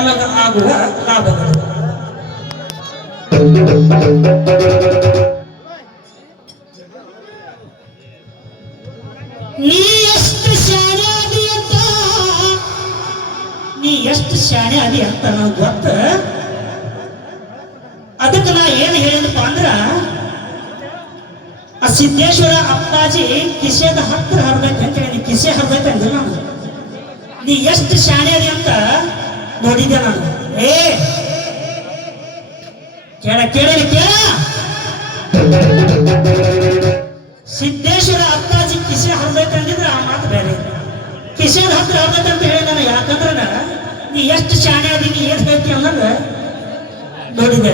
ಅಲಗ ಆಗುವ ಲಾಭಗಳು. ನೀ ಎಷ್ಟು ಶಾಣೆ ಅದಿ ಅಂತ? ನೀ ಎಷ್ಟು ಶಾಣೆ ಅದಿ ಅಂತ ನಾವು ಗೊತ್ತ. ಅದಕ್ಕೆ ನಾ ಏನು ಹೇಳಿದಪ್ಪ ಅಂದ್ರ, ಆ ಸಿದ್ದೇಶ್ವರ ಅಪ್ಪಾಜಿ ಕಿಸೆದ ಹತ್ತಿರ ಹರ್ದೈತೆ ಅಂತ ಹೇಳಿ ಕಿಸೆ ಹರ್ದೈತೆ ಅಂದ್ರೆ ನಾನು ನೀ ಎಷ್ಟು ಶಾಣೆ ಅದಿ ಅಂತ ನೋಡಿದ್ದೆ ನಾನು ಏ! ಕೇಳ, ಕೇಳಿ ಸಿದ್ದೇಶ್ವರ ಅತ್ತಾಜಿ ಕಿಸೆ ಹರ್ದೈತೆ ಅಂದಿದ್ರೆ ಆ ಮಾತು ಬೇರೆ. ಕಿಸೆದ ಹತ್ರ ಹರ್ದೈತೆ ಅಂತ ಹೇಳಿ ನಾನು ಯಾಕಂದ್ರೆ ನೀ ಎಷ್ಟು ಶಾಣೆ ಅದೀನಿ ಏನು ಹೇಳ್ತಿ ಅನ್ನೋದು ನೋಡಿದೆ.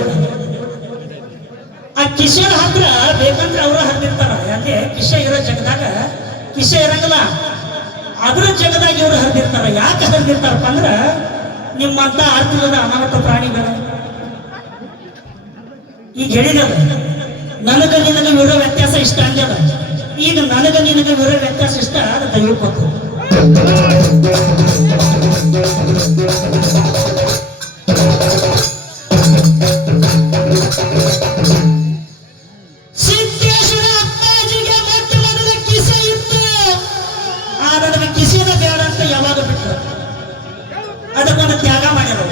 ಆ ಕಿಸೆದ ಹತ್ರ ಬೇಕಂದ್ರೆ ಅವರು ಹರಿದಿರ್ತಾರ ಯಾಕೆ? ಕಿಸೆ ಇರೋ ಜಗದಾಗ ಕಿಸೆ ಇರಂಗಿಲ್ಲ. ಅದ್ರ ಜಗದಾಗ ಇವರು ಹರಿದಿರ್ತಾರ. ಯಾಕೆ ಹರಿದಿರ್ತಾರಪ್ಪ ಅಂದ್ರ ನಿಮ್ಮಂತ ಆರ್ಥಿಕದ ಅನಾಹುತ ಬೇಡ ಈಗ ಹೇಳಿದ ನನಗ ನಿನಗ ವಿರೋ ವ್ಯತ್ಯಾಸ ಇಷ್ಟ ಅಂದ್ಯದ ಈಗ ನನಗ ನಿನಗ ವಿರೋ ವ್ಯತ್ಯಾಸ ಇಷ್ಟ ಅದು ತೆಗೆದುಕೊತು ಅದಕ್ಕೊಂದು ತ್ಯಾಗ ಮಾಡಿರೋ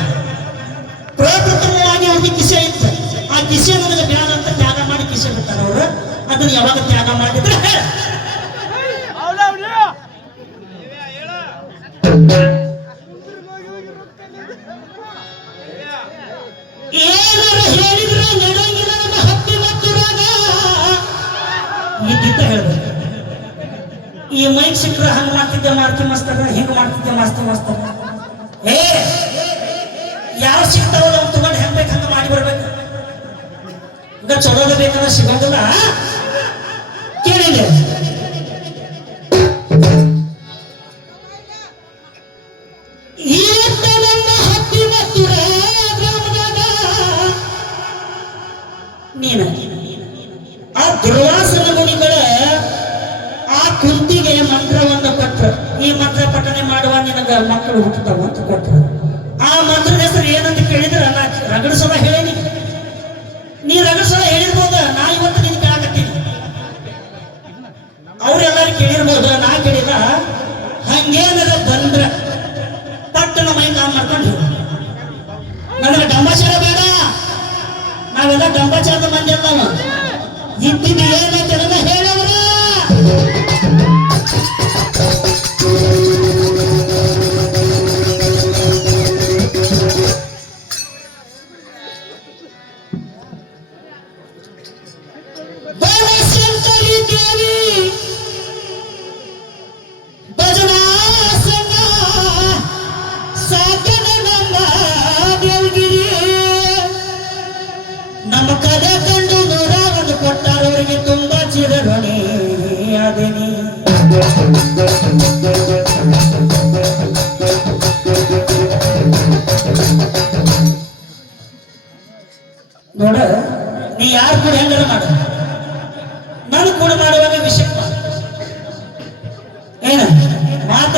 ಪ್ರಪ್ರಥಮವಾಗಿ ಅವ್ರಿಗೆ ಕಿಸೆ ಇತ್ತು. ಆ ಕಿಸೆ ನನಗೆ ಬೇಡ ಅಂತ ತ್ಯಾಗ ಮಾಡಿ ಕಿಸೆ ಬಿಡ್ತಾರೆ ಅವರು. ಅದನ್ನ ಯಾವಾಗ ತ್ಯಾಗ ಮಾಡಿದ್ರೆ ಈ ಮೈಕ್ ಸಿಕ್ಕರೆ ಹಂಗ ಮಾಡ್ತಿದ್ದೆ ಮಾಡ್ತಿ ಮಸ್ತಾರ ಹಿಂಗ ಮಾಡ್ತಿದ್ದೆ, ಮಸ್ತಿ ಮಸ್ತ್ ಏ, ಯಾರು ಸಿಗ್ತಾವಲ್ಲ ಅವ್ನು ತಗೊಂಡು ಹೆಂಗ್ ಬೇಕು ಹಂಗ ಮಾಡಿ ಬರ್ಬೇಕು. ಈಗ ಚಲೋದ ಬೇಕಂದ್ರೆ ಸಿಗೋದಿಲ್ಲ. ಕೇಳಿದೆ ಆ ದುರ್ವಾಸನ ಗುಣಿಗಳ ಆ ಕುಂತಿಗೆ ಮಂತ್ರವನ್ನು ಕೊಟ್ಟರು ಈ ಮಂತ್ರ ಪಠನೆ ಮಾಡುವ ಮಕ್ಕಳು ಹುಟ್ಟುತ್ತವೆ ಅಂತ ಕೊಟ್ಟರು ಆ ಮಂತ್ರದ ಹೆಸರು ಏನಂತ ಕೇಳಿದ್ರೆ ನಾ ರಗಡಿಸೋದ ಹೇಳಿ. ನೀ ರಗಡಿಸೋದ ಹೇಳಿರ್ಬೋದ? ನಾ ಇವತ್ತು ನಿನ್ ಕೇಳಕತ್ತೀನಿ ಅವ್ರೆಲ್ಲರೂ ಕೇಳಿರ್ಬೋದು, ನಾ ಕೇಳಿದ ಹಂಗೇನದ ಬಂದ್ರ ಪಟ್ಟಣ ಮೈ ಕಾಮ್ ಮಾಡ್ಕೊಂಡು. ನನಗೆ ಡಂಬಾಚಾರ ಬೇಡ. ನಾವೆಲ್ಲ ಡಂಬಾಚಾರದ ಮಂದಿ ಅಲ್ಲ. ಇದ್ದಿದ್ದು ಏನಂತ ಹೇಳವ್ರ.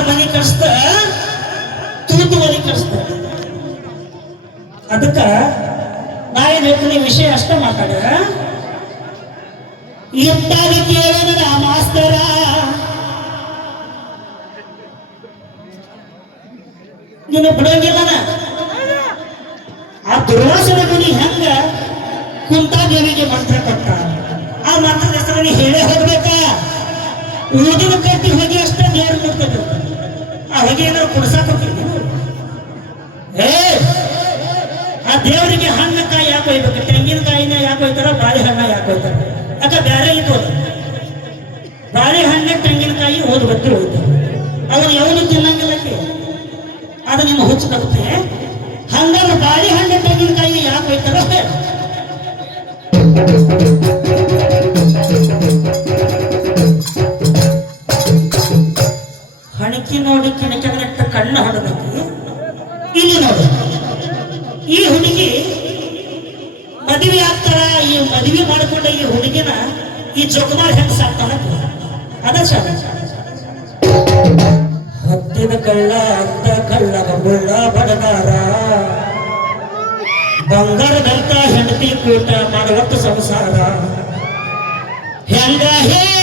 ಮನೆ ಕಳಿಸ್ತ ತೂತು ಮನೆ ಕಳಿಸ್ತ ಅದಕ್ಕ ನಾ ಏನ್ ಹೇಳ್ತೀನಿ ವಿಷಯ ಅಷ್ಟ ಮಾತಾಡ. ಇಟ್ಟಾಗ ಕೇಳೋಣ ಮಾಸ್ತರ. ನೀನು ಬಿಡೋಂಗಿಲ್ಲನ ಆ ದುರ್ವಾಸನ ಗುಣಿ ಹೆಂಗ ಕುಂತಾದೇವಿಗೆ ಮಂತ್ರ ಕೊಟ್ಟ? ಆ ಮಂತ್ರದ ಹೆಸರನ್ನು ಹೇಳೇ ಹೋಗ್ಬೇಕಾ? ಊದಿನ ಕಟ್ಟಿ ಹೋಗಿ ಅಷ್ಟೇ ಹೊಗೆ ಏನಾದ್ರು ಕುಡ್ಸಾಕ ಏ, ಆ ದೇವರಿಗೆ ಹಣ್ಣು ಕಾಯಿ ಯಾಕೆ ಒಯ್ಬೇಕು? ತೆಂಗಿನಕಾಯಿನ ಯಾಕೆ ಒಯ್ತಾರ ಬಾಳೆಹಣ್ಣ ಯಾಕೆ ಒಯ್ತಾರ? ಯಾಕೆ ಬೇರೆ ಇದು ಅದು. ಬಾಳೆಹಣ್ಣೆ ತೆಂಗಿನಕಾಯಿ ಓದ್ ಬತ್ತಿ ಹೋಗ್ತಾರೆ ಅವನು ಯಾವನು ತಿನ್ನಂಗಿಲ್ಲ. ಅದು ನಿಮ್ಮ ಹುಚ್ಚು ಬರುತ್ತೆ ಹಂಗಾದ್ರೆ ಬಾಳೆಹಣ್ಣೆ ತೆಂಗಿನಕಾಯಿ ಯಾಕೆ ಒಯ್ತಾರ? ಹಣಕಿ ನೋಡಿ ಕಿಣಕಿನಟ್ಟ ಕಣ್ಣು ಹೊಡೆದಕ್ಕೆ ಇಲ್ಲಿ ನೋಡಿ. ಈ ಹುಡುಗಿ ಮದುವೆ ಆಗ್ತಾರ ಈ ಮದುವೆ ಮಾಡಿಕೊಂಡ ಈ ಹುಡುಗಿನ ಈ ಜೊಗಮಾರ್ ಹೆಂಗ್ ಸಾಕ್ತಾನ ಅದ ಚಾಲ ಹತ್ತಿದ ಕಳ್ಳ ಅಂತ ಕಳ್ಳ ಮುಳ್ಳ ಬಡದಾರ. ಬಂಗಾರದಂತ ಹೆಂಡತಿ ಕೂಟ ಮಾಡುವತ್ತು ಸಂಸಾರ. ಹೆಂಗ ಹೇಳಲಿ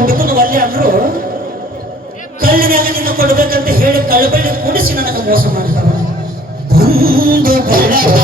ಕುಡುಕನು ಅಲ್ಲೇ ಅಂದ್ರು ಕಳ್ಳಿನಾಗ ನಿನ್ನ ಕೊಡ್ಬೇಕಂತ ಹೇಳಿ ಕಳ್ಬಳ್ಳಿ ಕೂಡಿಸಿ ನನಗೆ ಮೋಸ ಮಾಡ್ತಾರ. ಬಂದು ಬೆಳಗ